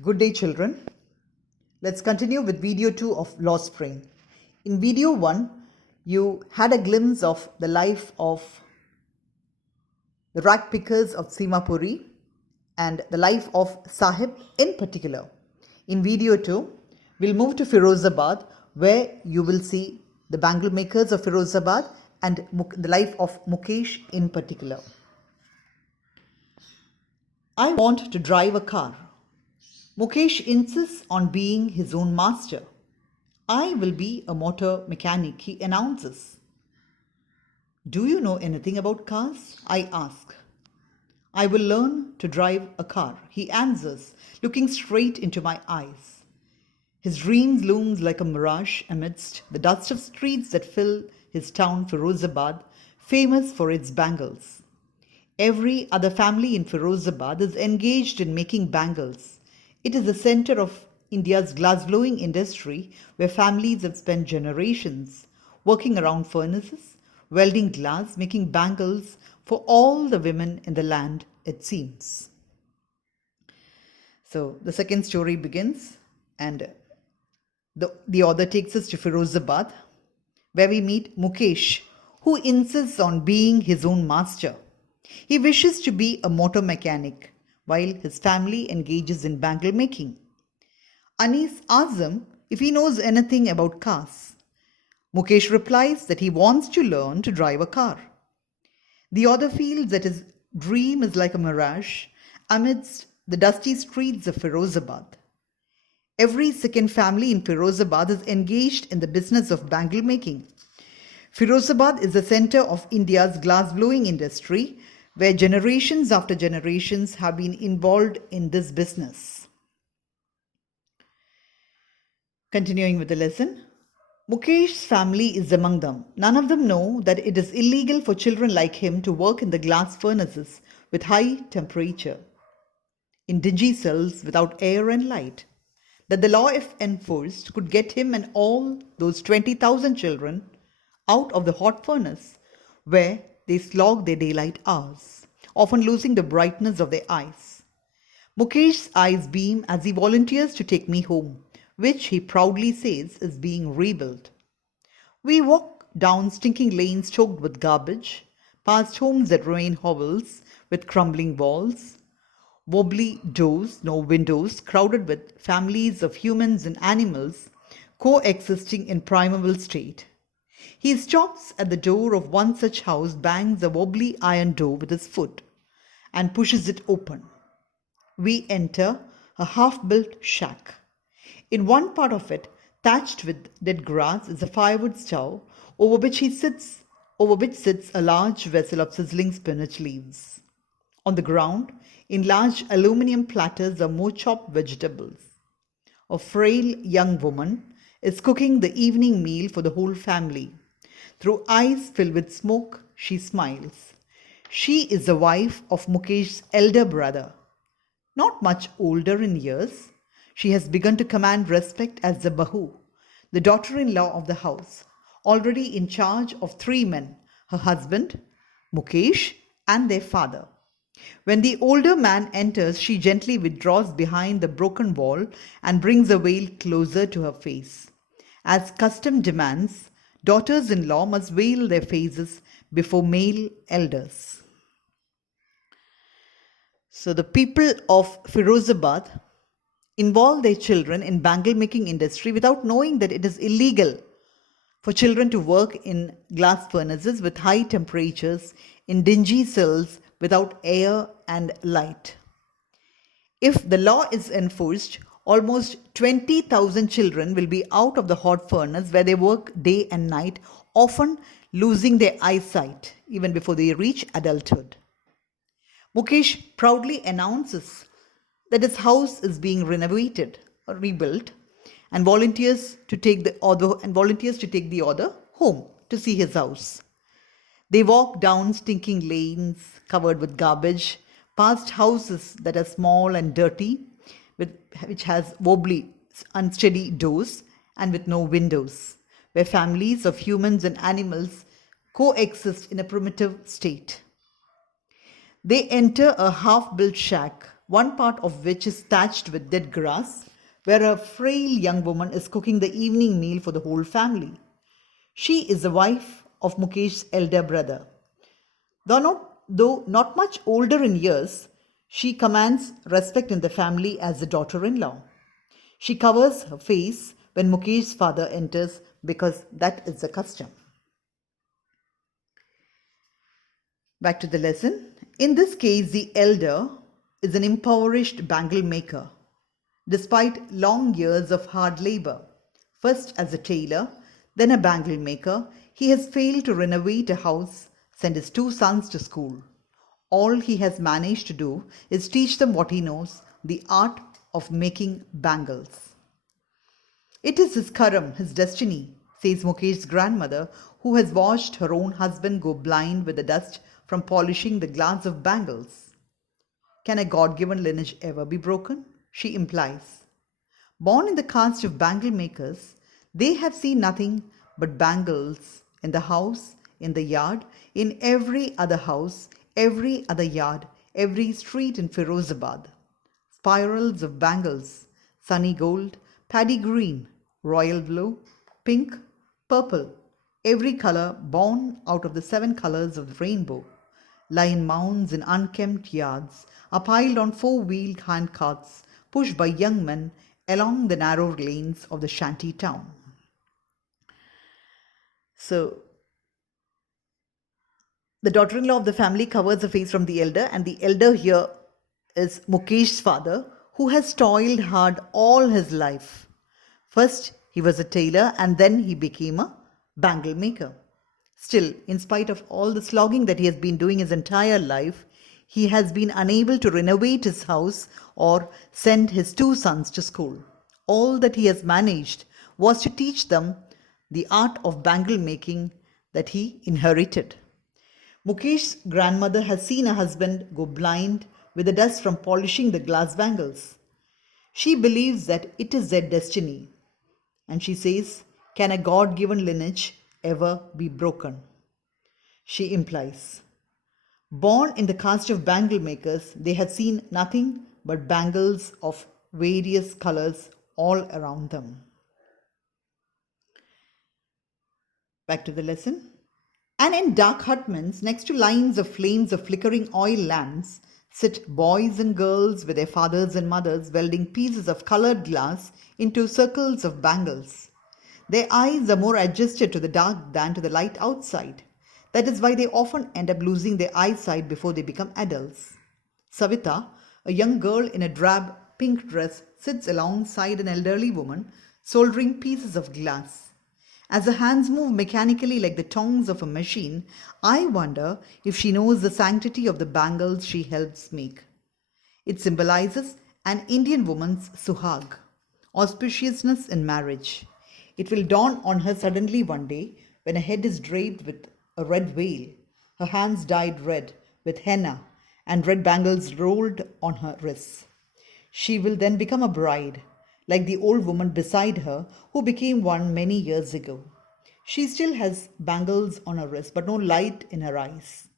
Good day, children. Let's continue with video 2 of Lost Frame. In video 1, you had a glimpse of the life of the rag pickers of Simapuri and the life of Sahib in particular. In video 2, we'll move to Firozabad, where you will see the bangle makers of Firozabad and the life of Mukesh in particular. I want to drive a car. Mukesh insists on being his own master. I will be a motor mechanic, he announces. Do you know anything about cars? I ask. I will learn to drive a car, he answers, looking straight into my eyes. His dream looms like a mirage amidst the dust of streets that fill his town Firozabad, famous for its bangles. Every other family in Firozabad is engaged in making bangles. It is the center of India's glassblowing industry, where families have spent generations working around furnaces, welding glass, making bangles for all the women in the land, it seems. So the second story begins, and the author takes us to Firozabad, where we meet Mukesh, who insists on being his own master. He wishes to be a motor mechanic, while his family engages in bangle making. Anis asks him if he knows anything about cars. Mukesh replies that he wants to learn to drive a car. The author feels that his dream is like a mirage amidst the dusty streets of Firozabad. Every second family in Firozabad is engaged in the business of bangle making. Firozabad is the center of India's glassblowing industry, where generations after generations have been involved in this business. Continuing with the lesson, Mukesh's family is among them. None of them know that it is illegal for children like him to work in the glass furnaces with high temperature, in dingy cells without air and light, that the law, if enforced, could get him and all those 20,000 children out of the hot furnace where they slog their daylight hours, often losing the brightness of their eyes. Mukesh's eyes beam as he volunteers to take me home, which he proudly says is being rebuilt. We walk down stinking lanes choked with garbage, past homes that remain hovels with crumbling walls, wobbly doors, no windows, crowded with families of humans and animals coexisting in primeval state. He stops at the door of one such house, bangs a wobbly iron door with his foot, and pushes it open. We enter a half-built shack. In one part of it, thatched with dead grass, is a firewood stove over which sits a large vessel of sizzling spinach leaves. On the ground, in large aluminium platters, are more chopped vegetables. A frail young woman is cooking the evening meal for the whole family. Through eyes filled with smoke, she smiles. She is the wife of Mukesh's elder brother. Not much older in years, she has begun to command respect as the Bahu, the daughter-in-law of the house, already in charge of 3 men, her husband, Mukesh, and their father. When the older man enters, she gently withdraws behind the broken wall and brings a veil closer to her face. As custom demands, daughters-in-law must veil their faces before male elders. So the people of Firozabad involve their children in bangle making industry without knowing that it is illegal for children to work in glass furnaces with high temperatures in dingy cells without air and light. If the law is enforced, almost 20,000 children will be out of the hot furnace where they work day and night, often losing their eyesight even before they reach adulthood. Mukesh proudly announces that his house is being renovated or rebuilt and volunteers to take the other home to see his house. They walk down stinking lanes covered with garbage, past houses that are small and dirty, which has wobbly, unsteady doors and with no windows, where families of humans and animals coexist in a primitive state. They enter a half-built shack one part of which is thatched with dead grass, where a frail young woman is cooking the evening meal for the whole family. She is the wife of Mukesh's elder brother. Though not much older in years, she commands respect in the family as the daughter in law. She covers her face when Mukesh's father enters because that is the custom. Back to the lesson. In this case, the elder is an impoverished bangle maker. Despite long years of hard labor, first as a tailor, then a bangle maker, he has failed to renovate a house, send his two sons to school. All he has managed to do is teach them what he knows, the art of making bangles. It is his karam, his destiny, says Mukesh's grandmother, who has watched her own husband go blind with the dust from polishing the glass of bangles. Can a God-given lineage ever be broken? She implies. Born in the caste of bangle makers, they have seen nothing but bangles in the house, in the yard, in every other house, every other yard, every street in Firozabad. Spirals of bangles, sunny gold, paddy green, royal blue, pink, purple, every color born out of the 7 colors of the rainbow, lie in mounds in unkempt yards, are piled on 4-wheeled handcarts, pushed by young men along the narrow lanes of the shanty town. So, the daughter-in-law of the family covers her face from the elder, and the elder here is Mukesh's father, who has toiled hard all his life. First, he was a tailor, and then he became a bangle maker. Still, in spite of all the slogging that he has been doing his entire life, he has been unable to renovate his house or send his 2 sons to school. All that he has managed was to teach them the art of bangle making that he inherited. Mukesh's grandmother has seen her husband go blind with the dust from polishing the glass bangles. She believes that it is their destiny. And she says, can a God-given lineage ever be broken? She implies. Born in the caste of bangle makers, they had seen nothing but bangles of various colors all around them. Back to the lesson. And in dark hutments, next to lines of flames of flickering oil lamps, sit boys and girls with their fathers and mothers welding pieces of colored glass into circles of bangles. Their eyes are more adjusted to the dark than to the light outside. That is why they often end up losing their eyesight before they become adults. Savita, a young girl in a drab pink dress, sits alongside an elderly woman soldering pieces of glass. As her hands move mechanically like the tongs of a machine, I wonder if she knows the sanctity of the bangles she helps make. It symbolizes an Indian woman's suhag, auspiciousness in marriage. It will dawn on her suddenly one day when her head is draped with a red veil, her hands dyed red with henna, and red bangles rolled on her wrists. She will then become a bride, like the old woman beside her who became one many years ago. She still has bangles on her wrist but no light in her eyes.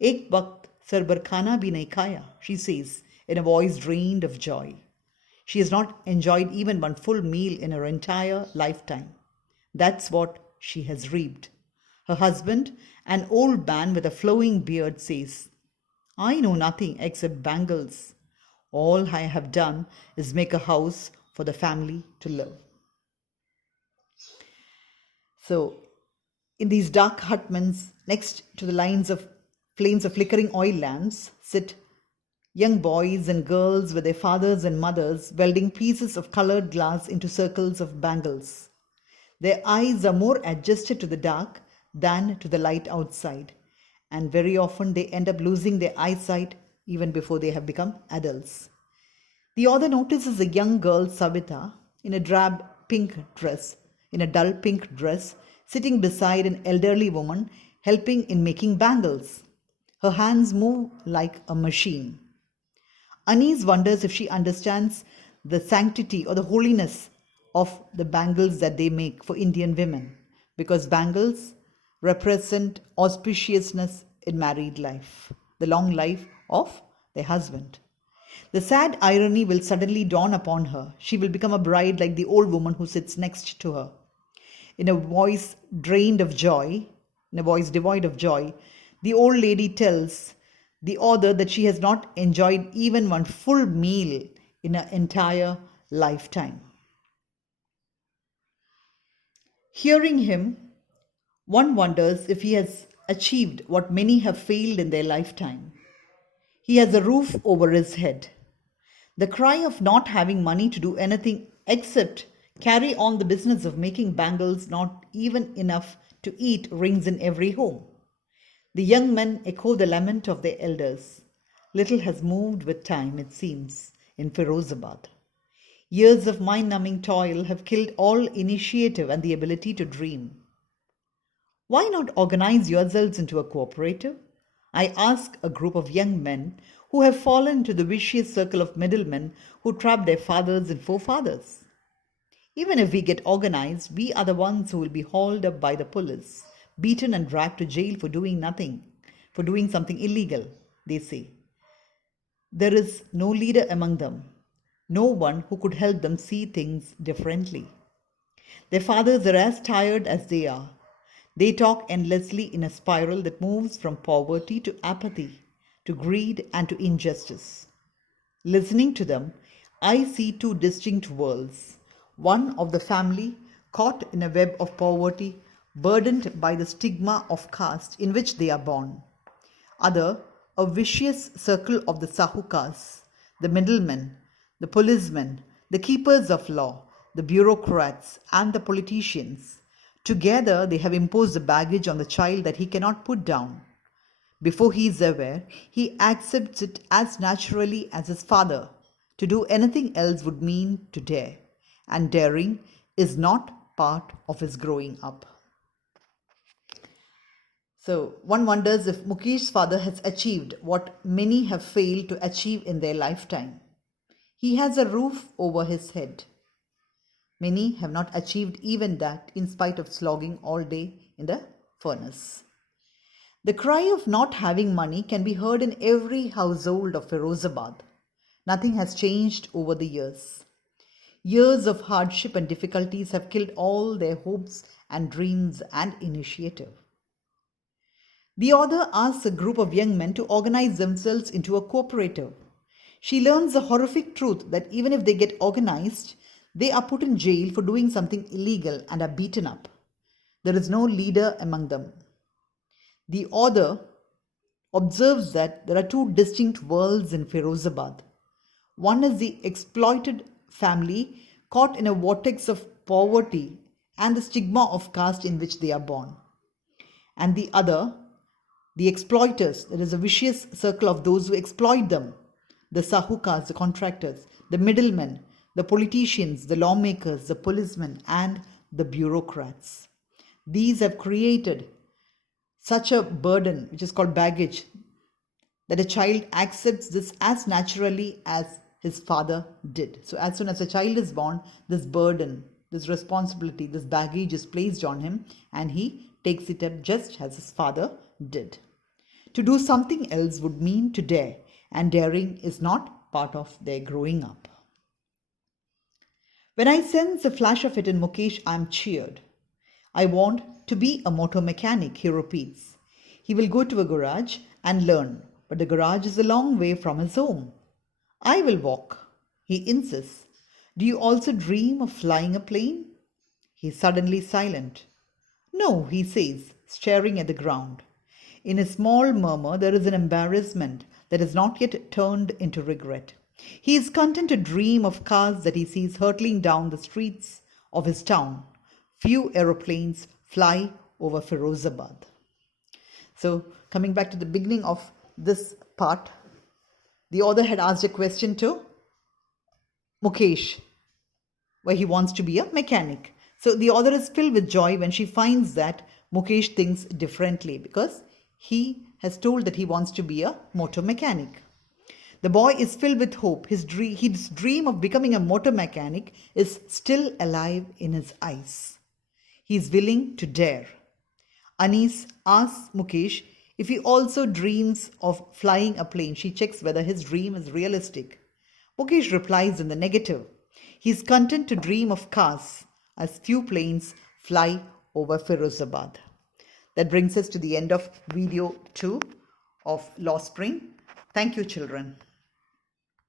Ek waqt sarbar khana bhi nahi khaya, she says in a voice drained of joy. She has not enjoyed even one full meal in her entire lifetime. That's what she has reaped. Her husband, an old man with a flowing beard, says, I know nothing except bangles. All I have done is make a house for the family to live. So, in these dark hutments, next to the lines of flames of flickering oil lamps, sit young boys and girls with their fathers and mothers welding pieces of colored glass into circles of bangles. Their eyes are more adjusted to the dark than to the light outside, and very often they end up losing their eyesight even before they have become adults. The author notices a young girl, Savita, in a dull pink dress, sitting beside an elderly woman helping in making bangles. Her hands move like a machine. Anise wonders if she understands the sanctity or the holiness of the bangles that they make for Indian women, because bangles represent auspiciousness in married life, the long life of their husband. The sad irony will suddenly dawn upon her. She will become a bride like the old woman who sits next to her. In a voice drained of joy, in a voice devoid of joy, the old lady tells the author that she has not enjoyed even one full meal in her entire lifetime. Hearing him, one wonders if he has achieved what many have failed in their lifetime. He has a roof over his head. The cry of not having money to do anything except carry on the business of making bangles not even enough to eat rings in every home. The young men echo the lament of their elders. Little has moved with time, it seems, in Firozabad. Years of mind-numbing toil have killed all initiative and the ability to dream. Why not organize yourselves into a cooperative? I ask a group of young men who have fallen into the vicious circle of middlemen who trap their fathers and forefathers. Even if we get organized, we are the ones who will be hauled up by the police, beaten and dragged to jail for doing nothing, for doing something illegal, they say. There is no leader among them, no one who could help them see things differently. Their fathers are as tired as they are. They talk endlessly in a spiral that moves from poverty to apathy, to greed and to injustice. Listening to them, I see two distinct worlds. One of the family caught in a web of poverty, burdened by the stigma of caste in which they are born. Other, a vicious circle of the sahukas, the middlemen, the policemen, the keepers of law, the bureaucrats, and the politicians. Together, they have imposed a baggage on the child that he cannot put down. Before he is aware, he accepts it as naturally as his father. To do anything else would mean to dare, and daring is not part of his growing up. So, one wonders if Mukesh's father has achieved what many have failed to achieve in their lifetime. He has a roof over his head. Many have not achieved even that in spite of slogging all day in the furnace. The cry of not having money can be heard in every household of Firozabad. Nothing has changed over the years. Years of hardship and difficulties have killed all their hopes and dreams and initiative. The author asks a group of young men to organize themselves into a cooperative. She learns the horrific truth that even if they get organized, they are put in jail for doing something illegal and are beaten up. There is no leader among them. The author observes that there are two distinct worlds in Firozabad. One is the exploited family caught in a vortex of poverty and the stigma of caste in which they are born. And the other, the exploiters, there is a vicious circle of those who exploit them, the sahukas, the contractors, the middlemen, the politicians, the lawmakers, the policemen, and the bureaucrats. These have created such a burden, which is called baggage, that a child accepts this as naturally as his father did. So as soon as a child is born, this burden, this responsibility, this baggage is placed on him, and he takes it up just as his father did. To do something else would mean to dare, and daring is not part of their growing up. When I sense a flash of it in Mukesh, I am cheered. I want to be a motor mechanic, he repeats. He will go to a garage and learn, but the garage is a long way from his home. I will walk, he insists. Do you also dream of flying a plane? He is suddenly silent. No, he says, staring at the ground. In his small murmur, there is an embarrassment that has not yet turned into regret. He is content to dream of cars that he sees hurtling down the streets of his town. Few aeroplanes fly over Firozabad. So, coming back to the beginning of this part, the author had asked a question to Mukesh, where he wants to be a mechanic. So, the author is filled with joy when she finds that Mukesh thinks differently, because he has told that he wants to be a motor mechanic. The boy is filled with hope. His dream of becoming a motor mechanic is still alive in his eyes. He is willing to dare. Anis asks Mukesh if he also dreams of flying a plane. She checks whether his dream is realistic. Mukesh replies in the negative. He is content to dream of cars as few planes fly over Firozabad. That brings us to the end of video 2 of Law Spring. Thank you, children.